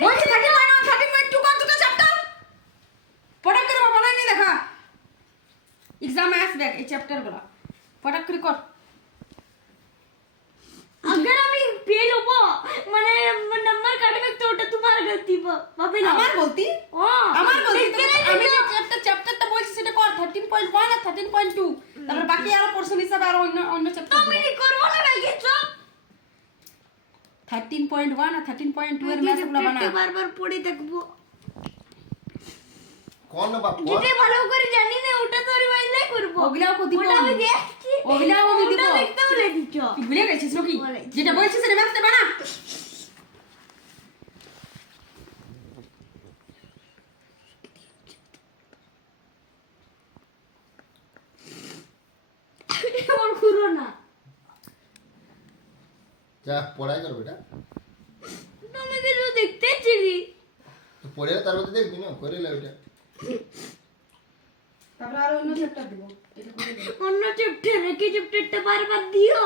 বলছি 13.1 13.2 কত দুটো চ্যাপ্টার পড়া করে বানাই নি দেখা एग्जाम में আসবে এই চ্যাপ্টার গুলো পড়া করে কর अगर আমি फेल হবো মানে নাম্বার কাটবে তো ওটা তোমার গলতি ভাবে না আমার গলতি হ্যাঁ আমার গলতি আমি যে চ্যাপ্টারটা বলছি সেটা কর 13.1 আর 13.2 তারপর বাকি আরো পোরশন হিসাবে আর অন্য চ্যাপ্টার তুমি করবো না কিছু 13.1 আর 13.2 এর ম্যাথ গুলো বানা বারবার পড়ে দেখবো কোন বাপ যেটা ভালো করে জানি না ওটা তো রিভাইজ নাই করব ওগুলাও কো দিব ওটা আমি দেখছি ওগুলাও আমি দিব ওটা দেখতে বলে দিচ্ছ তুই ভুলে গেছিস নাকি যেটা বলছিস সেটা ম্যাথটা বানা আমার খুরো না যা পড়াই কর বেটা তুমি কিছু দেখতে ছিলি তো পড়ে তারপর দেখবি না করে লে ওটা তারপর আর অন্য চ্যাপ্টার দিব এটা করে অন্য চ্যাপ্টার কি চ্যাপ্টারটা বারবার দিও